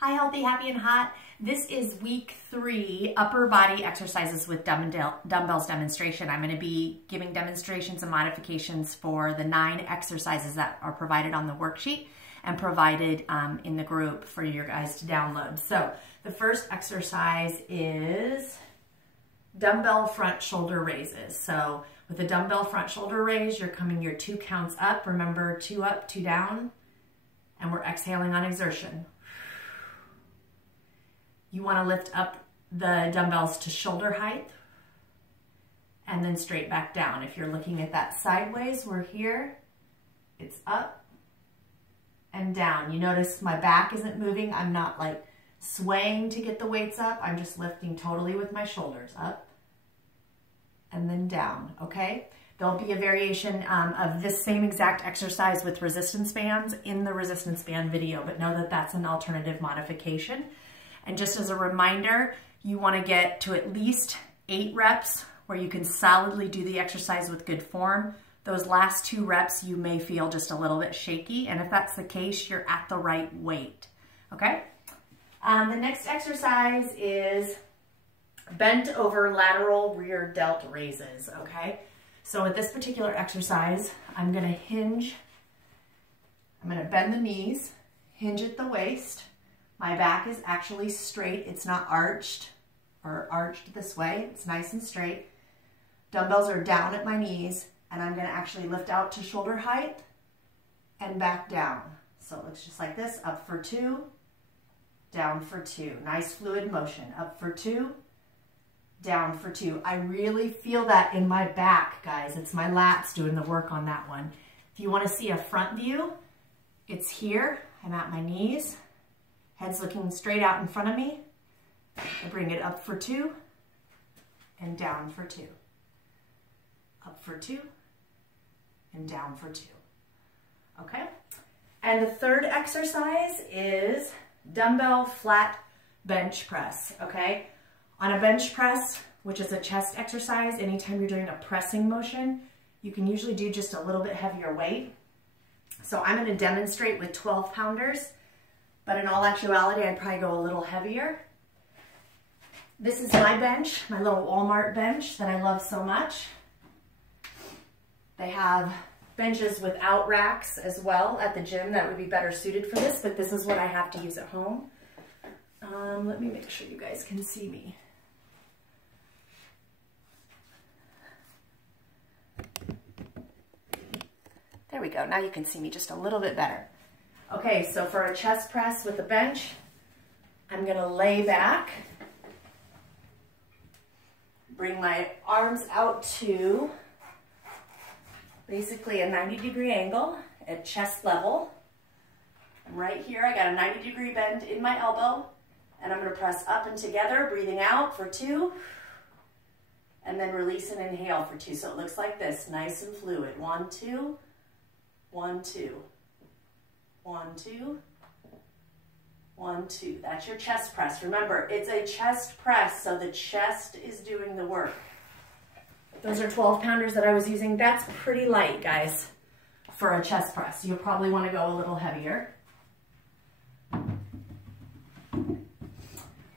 Hi, healthy, happy, and hot. This is week 3 upper body exercises with dumbbells demonstration. I'm going to be giving demonstrations and modifications for the 9 exercises that are provided on the worksheet and provided in the group for you guys to download. So the first exercise is dumbbell front shoulder raises. So with a dumbbell front shoulder raise, you're coming your 2 counts up. Remember, 2 up, 2 down, and we're exhaling on exertion. You want to lift up the dumbbells to shoulder height and then straight back down. If you're looking at that sideways, we're here. It's up and down. You notice my back isn't moving. I'm not like swaying to get the weights up. I'm just lifting totally with my shoulders up and then down, okay? There'll be a variation of this same exact exercise with resistance bands in the resistance band video, but know that that's an alternative modification. And just as a reminder, you want to get to at least 8 reps where you can solidly do the exercise with good form. Those last 2 reps, you may feel just a little bit shaky. And if that's the case, you're at the right weight, okay? The next exercise is bent over lateral rear delt raises, okay? So with this particular exercise, I'm going to hinge. I'm going to bend the knees, hinge at the waist. My back is actually straight. It's not arched or arched this way. It's nice and straight. Dumbbells are down at my knees, and I'm going to actually lift out to shoulder height and back down. So it looks just like this. Up for 2, down for 2. Nice fluid motion. Up for 2, down for 2. I really feel that in my back, guys. It's my lats doing the work on that one. If you want to see a front view, it's here. I'm at my knees. Head's looking straight out in front of me. I bring it up for 2 and down for 2. Up for 2 and down for 2. Okay? And the third exercise is dumbbell flat bench press. Okay? On a bench press, which is a chest exercise, anytime you're doing a pressing motion, you can usually do just a little bit heavier weight. So I'm going to demonstrate with 12 pounders. But in all actuality, I'd probably go a little heavier. This is my bench, my little Walmart bench that I love so much. They have benches without racks as well at the gym that would be better suited for this, but this is what I have to use at home. Let me make sure you guys can see me. There we go, now you can see me just a little bit better. Okay, so for a chest press with a bench, I'm going to lay back, bring my arms out to basically a 90-degree angle at chest level. I'm right here, I got a 90-degree bend in my elbow, and I'm going to press up and together, breathing out for 2, and then release and inhale for 2. So it looks like this, nice and fluid. 1, 2, 1, 2. 1, 2, 1, 2. That's your chest press. Remember, it's a chest press, so the chest is doing the work. Those are 12 pounders that I was using. That's pretty light, guys, for a chest press. You'll probably want to go a little heavier.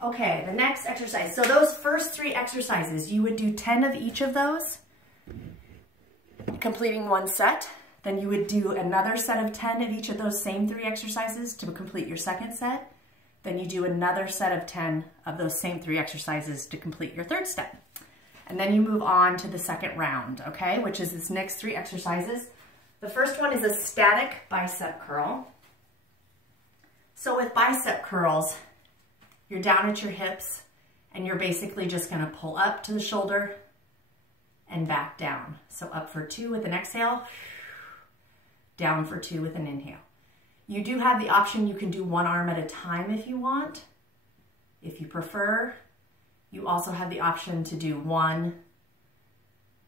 Okay, the next exercise. So those first 3 exercises, you would do 10 of each of those, completing 1 set. Then you would do another set of 10 of each of those same 3 exercises to complete your second set. Then you do another set of 10 of those same 3 exercises to complete your third set. And then you move on to the second round, okay, which is this next 3 exercises. The first one is a static bicep curl. So with bicep curls, you're down at your hips and you're basically just going to pull up to the shoulder and back down. So up for 2 with an exhale. Down for 2 with an inhale. You do have the option, you can do 1 arm at a time if you want. If you prefer, you also have the option to do 1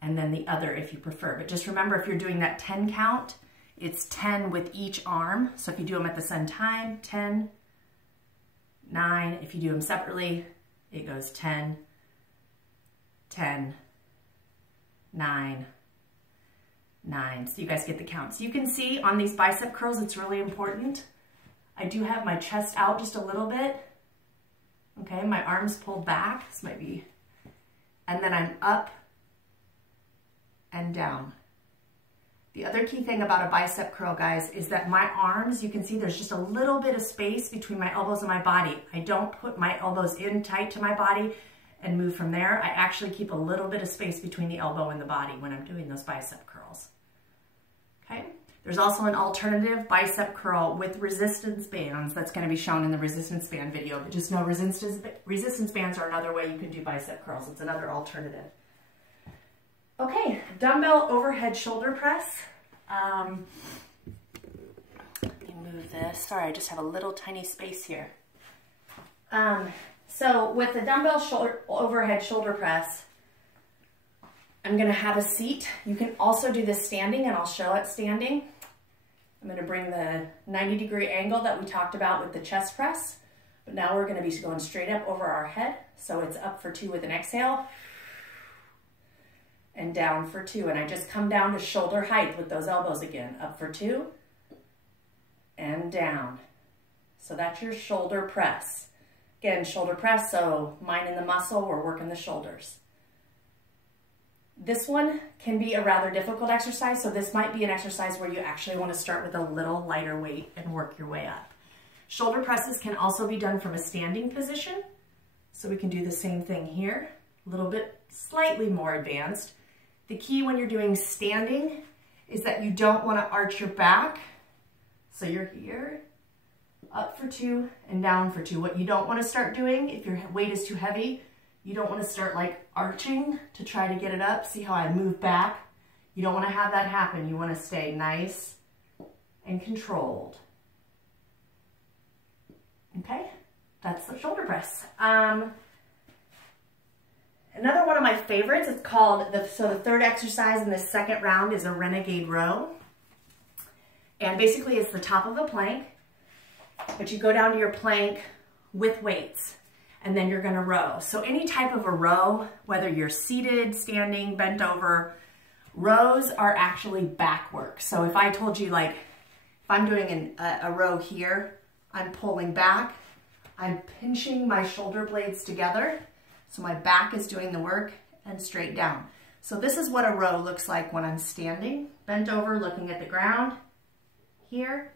and then the other if you prefer. But just remember, if you're doing that 10 count, it's 10 with each arm. So if you do them at the same time, 10, 9. If you do them separately, it goes 10, 10, 9, 9. So you guys get the count. So you can see on these bicep curls, it's really important I do have my chest out just a little bit. Okay, my arms pulled back. This might be, and then I'm up and down. The other key thing about a bicep curl, guys, is that my arms, you can see there's just a little bit of space between my elbows and my body. I don't put my elbows in tight to my body and move from there. I actually keep a little bit of space between the elbow and the body when I'm doing those bicep curls. Okay? There's also an alternative bicep curl with resistance bands that's going to be shown in the resistance band video, but just know resistance bands are another way you can do bicep curls. It's another alternative. Okay, dumbbell overhead shoulder press. Let me move this. Sorry, I just have a little tiny space here. So with the dumbbell overhead shoulder press, I'm going to have a seat. You can also do this standing, and I'll show it standing. I'm going to bring the 90-degree angle that we talked about with the chest press, but now we're going to be going straight up over our head. So it's up for 2 with an exhale, and down for 2. And I just come down to shoulder height with those elbows again. Up for 2, and down. So that's your shoulder press. Again, shoulder press, so minding the muscle, we're working the shoulders. This one can be a rather difficult exercise, so this might be an exercise where you actually want to start with a little lighter weight and work your way up. Shoulder presses can also be done from a standing position, so we can do the same thing here, a little bit slightly more advanced. The key when you're doing standing is that you don't want to arch your back, so you're here, up for 2 and down for 2. What you don't want to start doing, if your weight is too heavy, you don't want to start like arching to try to get it up. See how I move back? You don't want to have that happen. You want to stay nice and controlled. Okay, that's the shoulder press. Another one of my favorites, it's called, the third exercise in the second round is a renegade row. And basically it's the top of a plank, but you go down to your plank with weights, and then you're gonna row. So any type of a row, whether you're seated, standing, bent over, rows are actually back work. So if I told you, like, if I'm doing a row here, I'm pulling back, I'm pinching my shoulder blades together, so my back is doing the work, and straight down. So this is what a row looks like when I'm standing, bent over, looking at the ground here.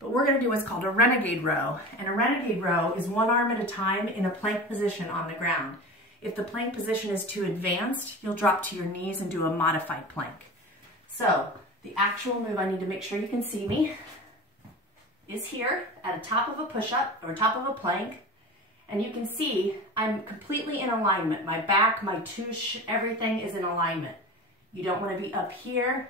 But we're gonna do what's called a renegade row. And a renegade row is one arm at a time in a plank position on the ground. If the plank position is too advanced, you'll drop to your knees and do a modified plank. So the actual move, I need to make sure you can see me, is here at the top of a push-up or top of a plank. And you can see I'm completely in alignment. My back, my tush, everything is in alignment. You don't want to be up here,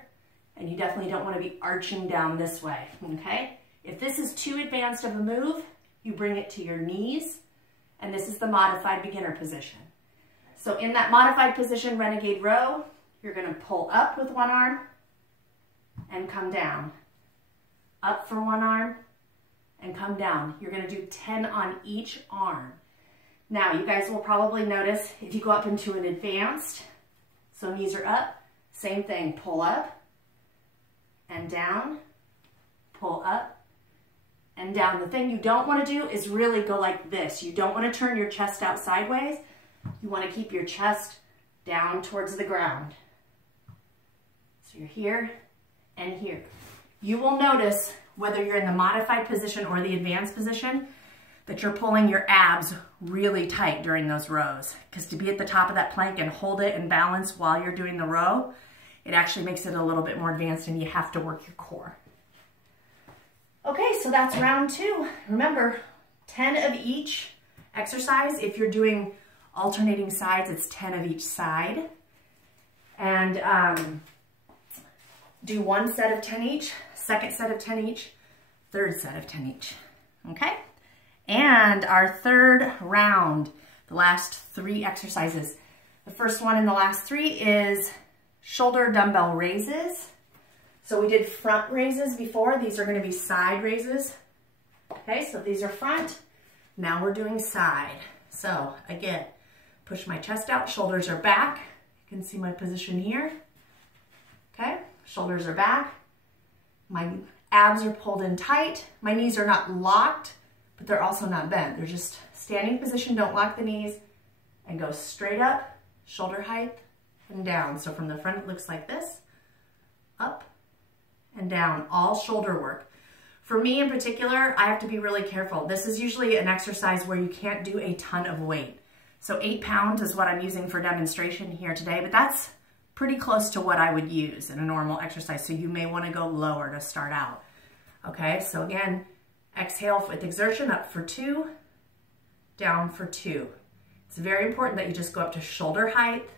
and you definitely don't want to be arching down this way, okay? If this is too advanced of a move, you bring it to your knees, and this is the modified beginner position. So in that modified position, renegade row, you're going to pull up with one arm and come down. Up for one arm and come down. You're going to do 10 on each arm. Now, you guys will probably notice if you go up into an advanced, so knees are up, same thing, pull up and down, pull up and down. The thing you don't want to do is really go like this. You don't want to turn your chest out sideways. You want to keep your chest down towards the ground. So you're here and here. You will notice whether you're in the modified position or the advanced position that you're pulling your abs really tight during those rows. Because to be at the top of that plank and hold it and balance while you're doing the row, it actually makes it a little bit more advanced and you have to work your core. Okay, so that's round 2. Remember, 10 of each exercise. If you're doing alternating sides, it's 10 of each side. And do one set of 10 each, second set of 10 each, third set of 10 each, okay? And our third round, the last 3 exercises. The first one in the last 3 is shoulder dumbbell raises. So we did front raises before. These are going to be side raises. Okay, so these are front. Now we're doing side. So again, push my chest out, shoulders are back. You can see my position here. Okay, shoulders are back. My Abs are pulled in tight. My knees are not locked, but they're also not bent. They're just standing position. Don't lock the knees and go straight up, shoulder height and down. So from the front, it looks like this, up and down, all shoulder work. For me in particular, I have to be really careful. This is usually an exercise where you can't do a ton of weight. So 8 pounds is what I'm using for demonstration here today, but that's pretty close to what I would use in a normal exercise. So you may want to go lower to start out. Okay, so again, exhale with exertion, up for 2, down for 2. It's very important that you just go up to shoulder height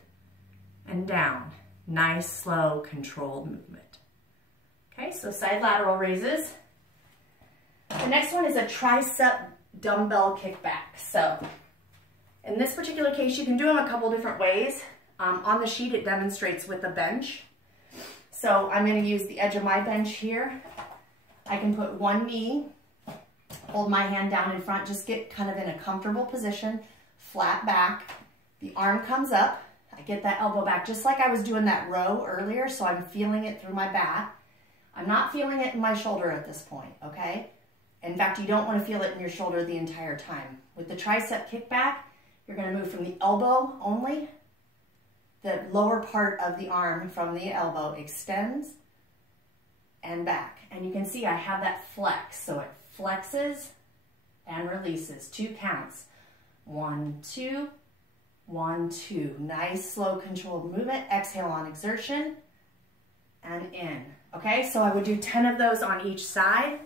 and down. Nice, slow, controlled movement. Okay, so side lateral raises. The next one is a tricep dumbbell kickback. So in this particular case, you can do them a couple different ways. On the sheet, it demonstrates with a bench. So I'm going to use the edge of my bench here. I can put one knee, hold my hand down in front, just get kind of in a comfortable position, flat back. The arm comes up. I get that elbow back, just like I was doing that row earlier, so I'm feeling it through my back. I'm not feeling it in my shoulder at this point, okay? In fact, you don't want to feel it in your shoulder the entire time. With the tricep kickback, you're going to move from the elbow only. The lower part of the arm from the elbow extends and back. And you can see I have that flex. So it flexes and releases. 2 counts. 1, 2, 1, 2. Nice, slow, controlled movement. Exhale on exertion and in. Okay, so I would do 10 of those on each side.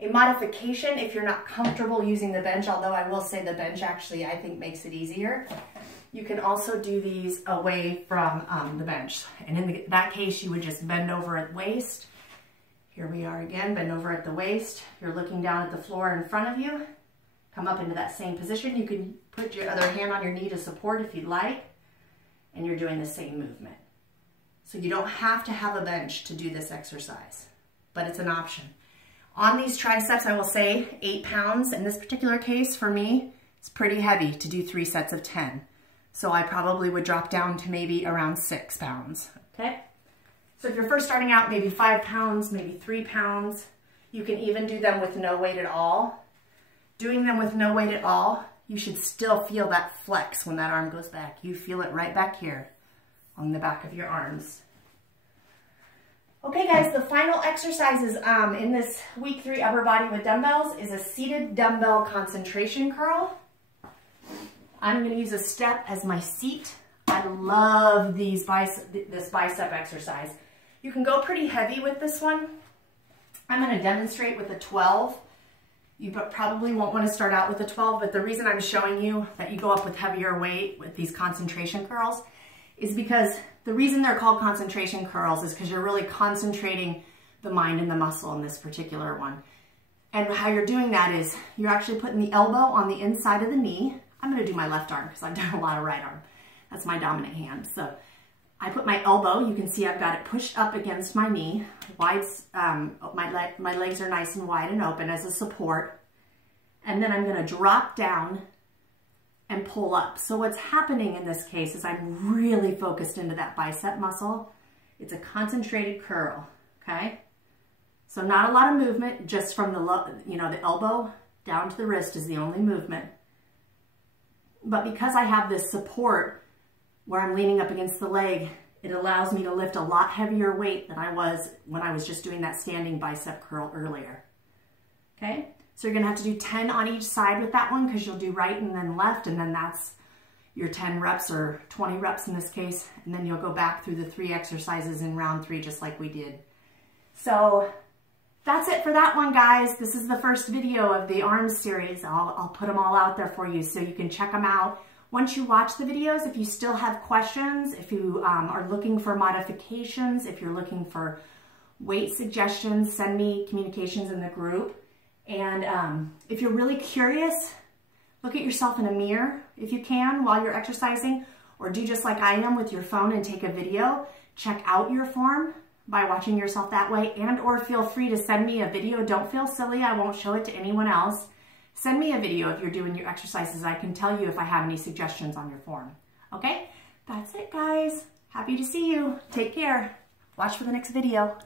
A modification, if you're not comfortable using the bench, although I will say the bench actually I think makes it easier, you can also do these away from the bench. And in that case, you would just bend over at waist. Here we are again, bend over at the waist. You're looking down at the floor in front of you. Come up into that same position. You can put your other hand on your knee to support if you'd like. And you're doing the same movement. So you don't have to have a bench to do this exercise, but it's an option. On these triceps, I will say 8 pounds. In this particular case, for me, it's pretty heavy to do 3 sets of 10. So I probably would drop down to maybe around 6 pounds, okay? So if you're first starting out, maybe 5 pounds, maybe 3 pounds. You can even do them with no weight at all. Doing them with no weight at all, you should still feel that flex when that arm goes back. You feel it right back here on the back of your arms. Okay guys, the final exercises in this week 3 upper body with dumbbells is a seated dumbbell concentration curl. I'm going to use a step as my seat. I love this bicep exercise. You can go pretty heavy with this one. I'm going to demonstrate with a 12. You probably won't want to start out with a 12, but the reason I'm showing you that you go up with heavier weight with these concentration curls is because the reason they're called concentration curls is because you're really concentrating the mind and the muscle in this particular one. And how you're doing that is you're actually putting the elbow on the inside of the knee. I'm going to do my left arm because I've done a lot of right arm. That's my dominant hand. So I put my elbow, you can see I've got it pushed up against my knee. Wide, my legs are nice and wide and open as a support. And then I'm going to drop down and pull up. So what's happening in this case is I'm really focused into that bicep muscle. It's a concentrated curl, okay? So not a lot of movement, just from the elbow down to the wrist is the only movement. But because I have this support where I'm leaning up against the leg, it allows me to lift a lot heavier weight than I was when I was just doing that standing bicep curl earlier. Okay, so you're gonna have to do 10 on each side with that one because you'll do right and then left, and then that's your 10 reps or 20 reps in this case, and then you'll go back through the 3 exercises in round 3 just like we did. So that's it for that one, guys. This is the first video of the arms series. I'll put them all out there for you so you can check them out. Once you watch the videos, if you still have questions, if you are looking for modifications, if you're looking for weight suggestions, send me communications in the group. And if you're really curious, look at yourself in a mirror if you can while you're exercising, or do just like I am with your phone and take a video. Check out your form by watching yourself that way, and or feel free to send me a video. Don't feel silly, I won't show it to anyone else. Send me a video if you're doing your exercises. I can tell you if I have any suggestions on your form. Okay, that's it guys. Happy to see you. Take care. Watch for the next video.